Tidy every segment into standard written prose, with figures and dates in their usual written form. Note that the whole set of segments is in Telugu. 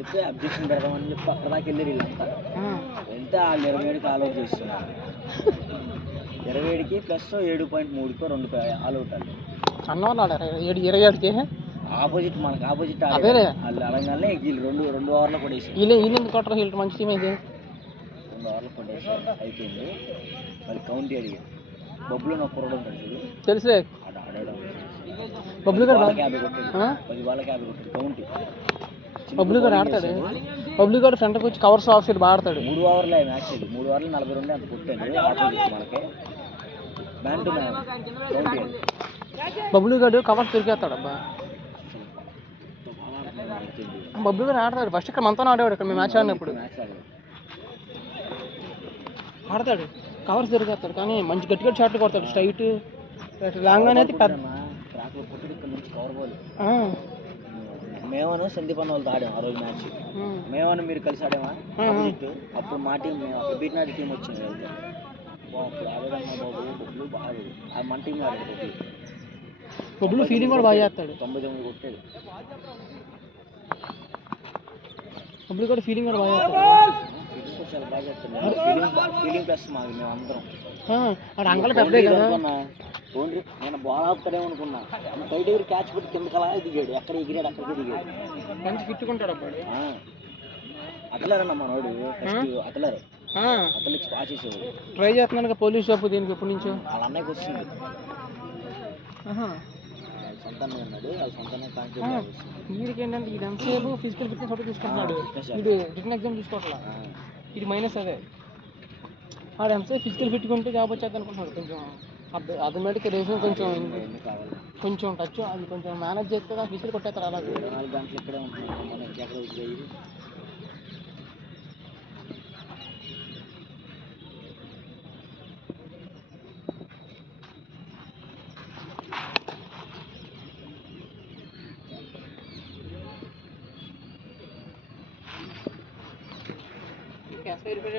చెప్పి అబ్జెక్షన్ పెడదామని చెప్పి అక్కడ దాకా వెళ్ళారు వీళ్ళంతా. వెళ్తే వాళ్ళు 27కి ఆల్అౌట్ చేస్తున్నారు. 27కి ప్లస్ 7.3కో 2 ఆల్అౌట్ వాళ్ళు. అన్నవాళ్ళు ఆడారు 27కి ఆపోజిట్ మనకు ఆపోజిట్ ఆడారు. వాళ్ళు అడగానే వీళ్ళు 2 ఓవర్లో కొట్టేసి వీళ్ళు ఎందుకు కొట్టరు? వీళ్ళు మంచి టీం అయితే 2 ఓవర్లో కొట్టేసి అయిపోయింది. వాళ్ళు కౌంటీ అడిగారు. బొబ్బులో నా కుర్రడు ఉంటాడు చూడు, తెలుసులే. ఆడడం బబ్లు గారు 50 కొట్టాడు. 10 బాళ్ళకి 50 కొట్టాడు కౌంటీ. బబ్లు గారు ఆడతాడు. బబ్లు గారు ఫ్రంట్కి వచ్చి కవర్స్ ఆఫ్ సైడ్ బాగా ఆడతాడు. 3 ఓవర్లే మ్యాచ్ ఇది. 3 ఓవర్లు 42 అంత కొట్టాడు ఆపోజిట్ మనకి. మ్యాన్ టు మ్యాన్ కౌంటీ అది. బబ్లు గారు కవర్స్ దొరికేస్తాడు. అబ్బా బబ్లు గారు ఆడతాడు. ఫస్ట్ ఇక్కడ మనతో ఆడేవాడు. ఇక్కడ మేము మ్యాచ్ ఆడినప్పుడు ఆడతాడు. కవర్స్ దొరికేస్తాడు. కానీ మంచి గట్టిగా షాట్లు కొడతాడు. స్ట్రైట్ లాంగ్ అనేది పెద్ద మేమను సందీప్ అన్న వాళ్ళతో ఆడాం ఆ రోజు మ్యాచ్. మేమను మీరు కలిసి ఆడామా అప్పుడు మా టీం బీట్నాటి టీం వచ్చింది. అప్పుడు ఆడేదమ్మా బాబు బొబ్బులు బాగా మన టీం ఆడాడు. బొబ్బులు ఫీలింగ్ కూడా బాగా చేస్తాడు. 99 కొట్టాడు. బొబ్బులు కూడా ఫీలింగ్ కూడా బాగా చేస్తాడు. చాలా బాగా చేస్తాడు. ఫీలింగ్ ప్లస్ మాది మేము అందరం. అంకల్ పెద్ద కదా. నేను బాల్ ఆపుతాడేమనుకున్నా. బయట ఎగిరి క్యాచ్ పెట్టి కిందకలా దిగాడు. ఎక్కడ ఎగిరాడు అక్కడికి దిగాడు. మంచి కిట్టుకుంటాడు అబ్బాడు. అతలేరన్న మనోడు అతలేరు. అతలికి బాగా చేసేవాడు. ట్రై చేస్తున్నాడు పోలీస్ షాప్. దీనికి ఎప్పటి నుంచో వాళ్ళ అన్నయ్యకి వస్తుంది. సొంతంగా ఉన్నాడు. వాళ్ళ సొంతంగా కాన్సెప్ట్. వీడికి ఏంటంటే ఇది ఎంతసేపు ఫిజికల్ ఫిట్నెస్ ఒకటి చూసుకుంటున్నాడు. వీడు రిటర్న్ ఎగ్జామ్ చూసుకోవట్లా. ఇది మైనస్ అదే. వాడు ఎంతసేపు ఫిజికల్ ఫిట్గా ఉంటే జాబ్ వచ్చేది అనుకుంటున్నాడు. కొంచెం అథమెటిక్ రేషన్ కొంచెం టచ్ అది కొంచెం మేనేజ్ చేస్తే ఫిజికల్ కొట్టేస్తారు. అలాగే 4 గంటలు ఇక్కడే ఉంటున్నాడు. మనకి ఎక్కడ వచ్చేది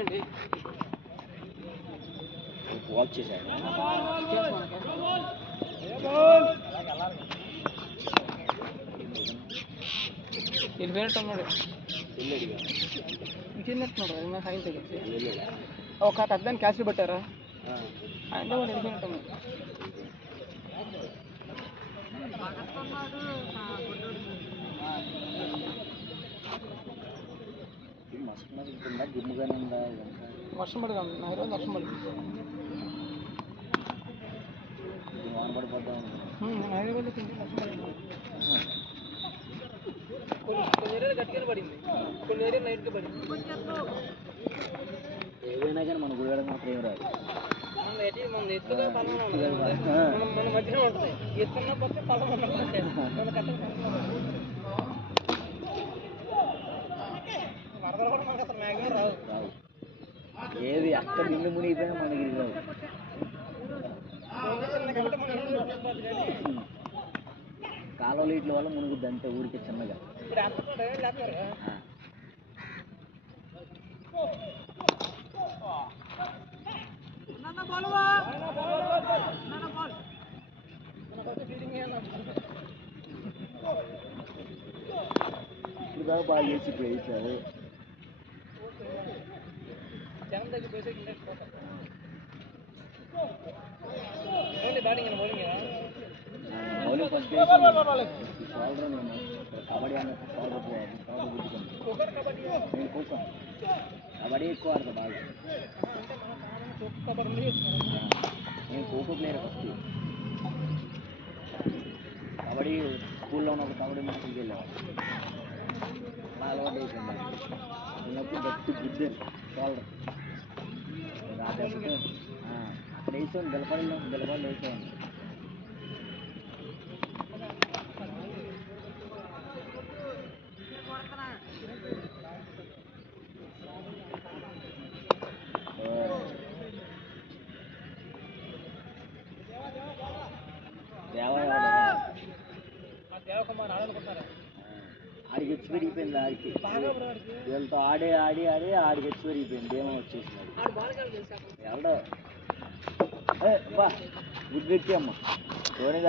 అండి. వాచ్ చేశాడు. వెళ్ళిపోయినట్టు ఉన్నాడు. ఇంకెళ్ళినట్టున్నాడు. అది మా సైన్ తగ్గించి ఒక పెద్దాన్ని క్యాచ్లు పెట్టారా ఆయన కూడా వెళ్ళిపోయినట్టు ఉన్నాడు. గుమ్ముగానే ఉందా? వర్షం పడగా నైరోజు వర్షం పడుతుంది. వాన పడిపోతా ఉంది. హైదరాబాద్ వర్షం పడింది. కొన్ని ఏరియాలు గట్టిగా పడింది. కొన్ని ఏరియాలు నైట్గా పడింది. ఏదైనా కానీ మన గుడివాడ మాత్రం ఏం రాదు. మన ఎత్తుగా పొలం మన మధ్యలో ఉంటుంది. ఎత్తున్న పోతే పొలం వరదలు కూడా మనకు అసలు మ్యాక్సిమం రావు. ఏది అక్కడ నిన్ను మునిగిపోయినా మనకి రావు. కాలువ నీటి వల్ల మునుగుద్ది అంతే ఊరికి చిన్నగా. ఇప్పుడు దాకా బాగా చేసి వేసారు. బౌలింగ్ ఫస్ట్ షోల్డర్ నేను కబడ్డీ అన్నట్టు షోల్డర్ గుర్తుకుంది. నేను ఖోఖో కబడ్డీ ఎక్కువ ఆడతా బాగా. నేను ఖోఖో ప్లేయర్ ఫస్ట్. కబడ్డీ స్కూల్లో ఉన్నప్పుడు కబడ్డీ మ్యాచ్కి వెళ్ళేవాడు. అలవాటు అయిపోయింది. ఉన్నప్పుడు గట్టి గుద్దాను షోల్డర్. రాజేస్తే అక్కడ వేసాను. గెలపాలి వేసాను. ఆడికి వచ్చి పెరిగిపోయింది. ఆడికి వీళ్ళతో ఆడికి వచ్చి పెరిగిపోయింది. ఏమో వచ్చేసినాడు ఎవడో. బా గుడ్ వ్యక్తి అమ్మ ధోని